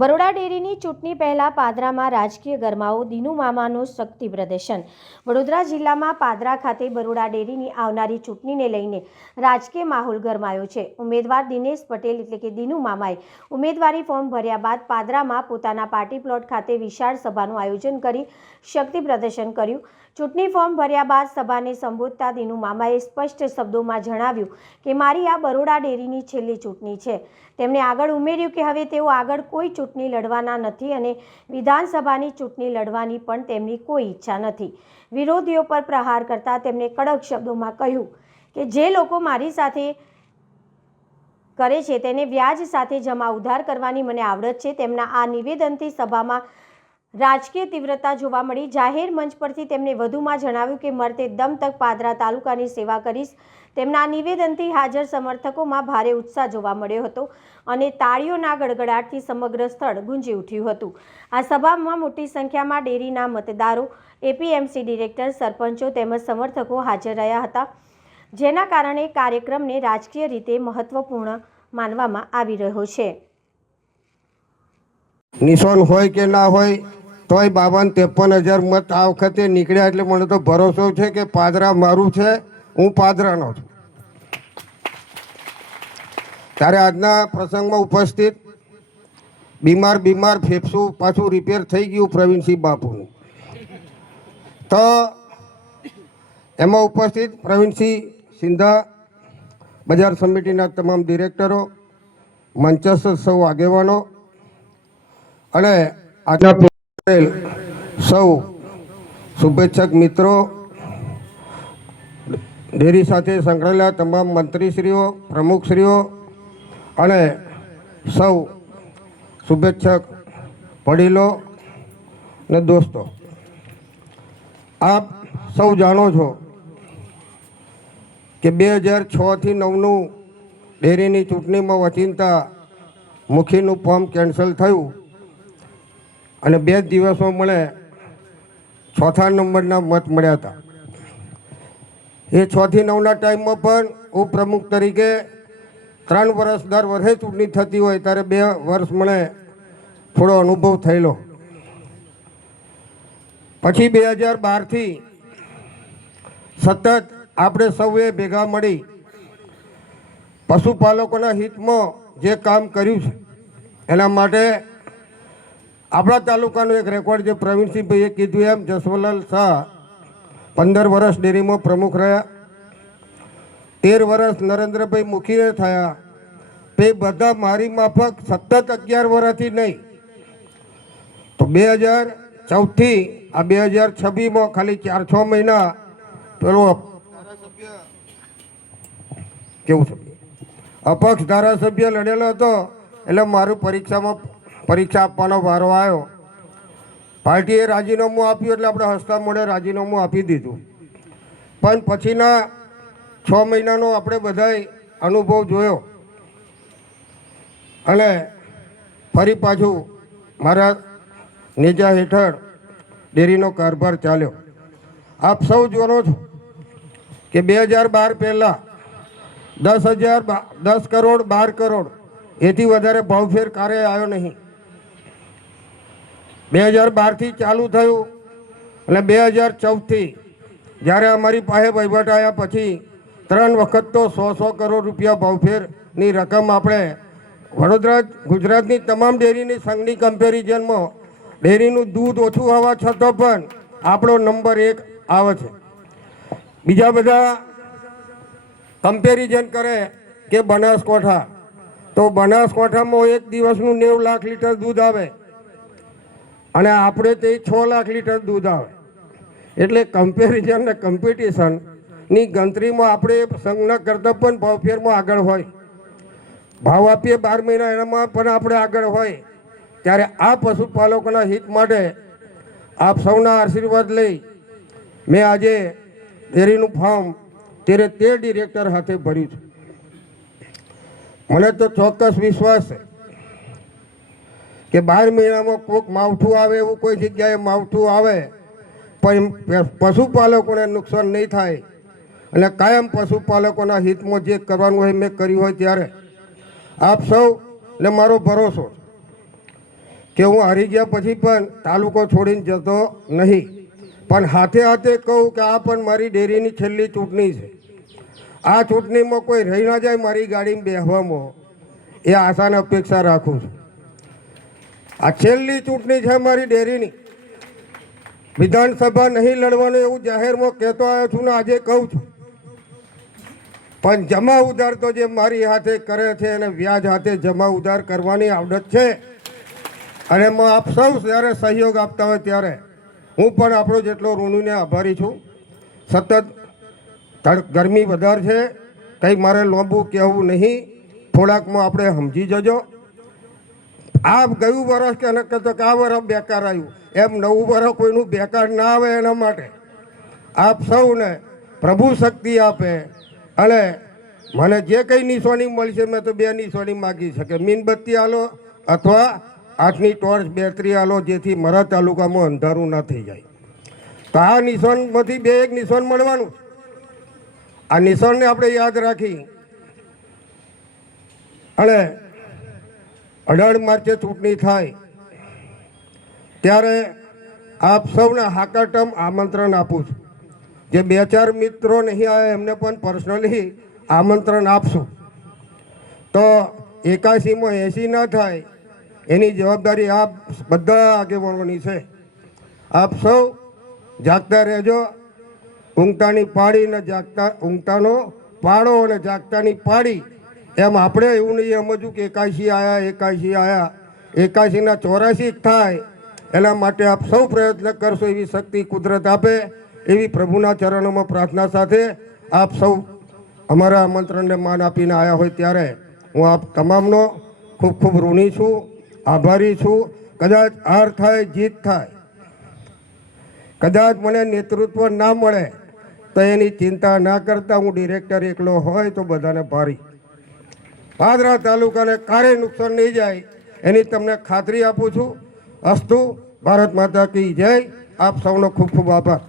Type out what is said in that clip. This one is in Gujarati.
બરોડા ડેરીની ચૂંટણી પહેલા પાદરામાં રાજકીય ગરમાવો, દિનુ મામાનું શક્તિ પ્રદર્શન। વડોદરા જિલ્લામાં પાદરા ખાતે બરોડા ડેરીની આવનારી ચૂંટણીને લઈને રાજકીય માહોલ ગરમાયો છે। ઉમેદવાર દિનેશ પટેલ એટલે કે દિનુ મામાએ ઉમેદવારી ફોર્મ ભર્યા બાદ પાદરામાં પોતાના પાર્ટી પ્લોટ ખાતે વિશાળ સભાનું આયોજન કરી શક્તિ પ્રદર્શન કર્યું। ચૂંટણી ફોર્મ ભર્યા બાદ સભાને સંબોધતા દિનુ મામાએ સ્પષ્ટ શબ્દોમાં જણાવ્યું કે મારી આ બરોડા ડેરીની છેલ્લી ચૂંટણી છે। તેમણે આગળ ઉમેર્યું કે હવે તેઓ આગળ કોઈ ચૂંટણી લડવાના નથી અને વિધાનસભાની ચૂંટણી લડવાની પણ તેમની કોઈ ઈચ્છા નથી। વિરોધીઓ પર પ્રહાર કરતા તેમણે કડક શબ્દોમાં કહ્યું કે જે લોકો મારી સાથે કરે છે તેને વ્યાજ સાથે જમા ઉધાર કરવાની મને આવડત છે। તેમના આ નિવેદનથી સભામાં રાજકીય તીવ્રતા જોવા મળી। જાહેર મંચ પરથી તેમણે વધુમાં જણાવ્યું કે મરતે દમ તક પાદરા તાલુકાની સેવા કરીશ। તેમના નિવેદનથી હાજર સમર્થકોમાં ભારે ઉત્સાહ જોવા મળ્યો હતો અને તાળીઓના ગડગડાટથી સમગ્ર સ્થળ ગુંજી ઉઠ્યું હતું। આ સભામાં મોટી સંખ્યામાં ડેરીના મતદારો, એપીએમસી ડિરેક્ટર, સરપંચો તેમજ સમર્થકો હાજર રહ્યા હતા, જેના કારણે કાર્યક્રમને રાજકીય રીતે મહત્વપૂર્ણ માનવામાં આવી રહ્યો છે। નિશાન હોય કે ના હોય તોય 52-53 હજાર મત આ વખતે નીકળ્યા એટલે મને તો ભરોસો છે કે પાદરા મારું છે, હું પાદરાનો છું। ત્યારે આજના પ્રસંગમાં ઉપસ્થિત બીમાર ફેફસું પાછું રિપેર થઈ ગયું પ્રવીણસિંહ બાપુનું, તો એમાં ઉપસ્થિત પ્રવીણસિંહ સિંધા, બજાર સમિતિના તમામ ડિરેક્ટરો, મંચસ્થ સૌ આગેવાનો અને આજના સૌ શુભેચ્છક મિત્રો, ડેરી સાથે સંકળાયેલા તમામ મંત્રીશ્રીઓ, પ્રમુખશ્રીઓ અને સૌ શુભેચ્છક વડીલો અને દોસ્તો, આપ સૌ જાણો છો કે 2006થી 9નું ડેરીની ચૂંટણીમાં વચિંતા મુખીનું ફોર્મ કેન્સલ થયું અને 2 દિવસમાં મને 4થા નંબરના મત મળ્યા હતા। એ 6 થી 9ના ટાઈમમાં પણ ઉપપ્રમુખ તરીકે 3 વર્ષ દર વર્ષે ચૂંટણી થતી હોય ત્યારે 2 વર્ષ મને થોડો અનુભવ થયેલો। પછી 2012થી સતત આપણે સૌએ ભેગા મળી પશુપાલકોના હિતમાં જે કામ કર્યું છે એના માટે આપણા તાલુકાનો એક રેકોર્ડ જે પ્રવીણસિંહભાઈએ કીધું એમ જસવંતલાલ શાહ 15 વર્ષ ડેરીમાં પ્રમુખ રહ્યા, 13 વર્ષ નરેન્દ્રભાઈ મુખીને થયા, તે બધા મારી માફક સતત 11 વર્ષથી નહીં તો 2014થી આ 2026માં ખાલી 4-6 મહિના પેલો કેવું છે અપક્ષ ધારાસભ્ય લડેલો હતો એટલે મારું પરીક્ષા આપવાનો વારો આવ્યો। પાર્ટીએ રાજીનામું આપ્યું એટલે આપણે હસતા મોઢે રાજીનામું આપી દીધું, પણ પછીના 6 મહિનાનો આપણે બધાએ અનુભવ જોયો અને ફરી પાછું મારા નેજા હેઠળ ડેરીનો કારભાર ચાલ્યો। આપ સૌ જાણો છો કે 2012 પહેલાં 10 કરોડ 12 કરોડ એથી વધારે ભાવફેર કાર્ય આવ્યો નહીં। 2012થી ચાલુ થયું અને 2014થી જ્યારે અમારી પાસે વહીવટ આવ્યા પછી 3 વખત તો 100 કરોડ રૂપિયા ભાવફેરની રકમ આપણે વડોદરા ગુજરાતની તમામ ડેરીની સંઘની કમ્પેરિઝનમાં ડેરીનું દૂધ ઓછું હોવા છતાં પણ આપણો નંબર 1 આવે છે। બીજા બધા કમ્પેરિઝન કરે કે બનાસકાંઠા, તો બનાસકાંઠામાં એક દિવસનું 90 લાખ લીટર દૂધ આવે અને આપણે તે 6 લાખ લીટર દૂધ આવે, એટલે કમ્પેરિઝન ને કોમ્પિટિશનની ગણતરીમાં આપણે સંઘના કરતાં પણ ભાવફેરમાં આગળ હોય, ભાવ આપીએ 12 મહિના એનામાં પણ આપણે આગળ હોય। ત્યારે આ પશુપાલકોના હિત માટે આપ સૌના આશીર્વાદ લઈ મેં આજે ડેરીનું ફોર્મ 13 ડિરેક્ટર હાથે ભર્યું છે। મને તો ચોક્કસ વિશ્વાસ છે કે 12 મહિનામાં કોઈક માવઠું આવે, એવું કોઈ જગ્યાએ માવઠું આવે પણ પશુપાલકોને નુકસાન નહીં થાય અને કાયમ પશુપાલકોના હિતમાં જે કરવાનું હોય મેં કર્યું હોય। ત્યારે આપ સૌને મારો ભરોસો કે હું હારી ગયા પછી પણ તાલુકો છોડીને જતો નહીં, પણ હાથે હાથે કહું કે આ પણ મારી ડેરીની છેલ્લી ચૂંટણી છે. આ ચૂંટણીમાં કોઈ રહી ના જાય મારી ગાડીમાં બેસવામાં, એ આશાને અપેક્ષા રાખું છું. આ છેલ્લી ચૂંટણી છે મારી ડેરીની. વિધાનસભા નહીં લડવાનું એવું જાહેરમાં કહેતો આવ્યો છું ને આજે કહું છું, પણ જમા ઉધાર તો જે મારી હાથે કરે છે અને વ્યાજ હાથે જમા ઉધાર કરવાની આવડત છે. અને એમાં આપ સૌ જ્યારે સહયોગ આપતા હોય ત્યારે હું પણ આપણો જેટલો ઋણીને આભારી છું. સતત ગરમી વધારે છે, કંઈ મારે લોંબુ કહેવું નહીં, થોડાકમાં આપણે સમજી જજો. આ ગયું વરસ કે ન કહેતો કે આ વરસ બેકાર આવ્યું, એમ નવું વરસ કોઈનું બેકાર ના આવે એના માટે આપ સૌને પ્રભુ શક્તિ આપે. અને મને જે કંઈ નિશાની મળશે મેં તો 2 નિશાની માગી શકે, મીણબત્તી આલો અથવા હાથની ટોર્ચ બેટરી આલો, જેથી મારા તાલુકામાં અંધારું ના થઈ જાય. તો આ નિશાનમાંથી 1 નિશાન મળવાનું. આ નિશાનને આપણે યાદ રાખી અને 18 માર્ચે ચૂંટણી થાય ત્યારે આપ સૌને હાકાટમ આમંત્રણ આપું છું. જે 2-4 મિત્રો નહીં આવ્યા એમને પણ પર્સનલી આમંત્રણ આપશું. તો 81માં 80 ના થાય એની જવાબદારી આપ બધા આગેવાનોની છે. આપ સૌ જાગતા રહેજો. ઊંઘતાની પાડી ને ઊંઘતાનો પાડો અને જાગતાની પાડી, એમ આપણે એવું નહીં સમજવું કે 81 આવ્યા 81ના 84 થાય. એના માટે આપ સૌ પ્રયત્ન કરશો એવી શક્તિ કુદરત આપે એવી પ્રભુના ચરણોમાં પ્રાર્થના સાથે આપ સૌ અમારા આમંત્રણને માન આપીને આવ્યા હોય ત્યારે હું આપ તમામનો ખૂબ ખૂબ ઋણી છું, આભારી છું. કદાચ હાર થાય જીત થાય, કદાચ મને નેતૃત્વ ના મળે તો એની ચિંતા ના કરતા હું ડિરેક્ટર એકલો હોય તો બધાને ભારી. પાદરા તાલુકાને ક્યારેય નુકસાન નહીં જાય એની તમને ખાતરી આપું છું. અસ્તુ. ભારત માતા કી જય. આપ સૌનો ખૂબ ખૂબ આભાર.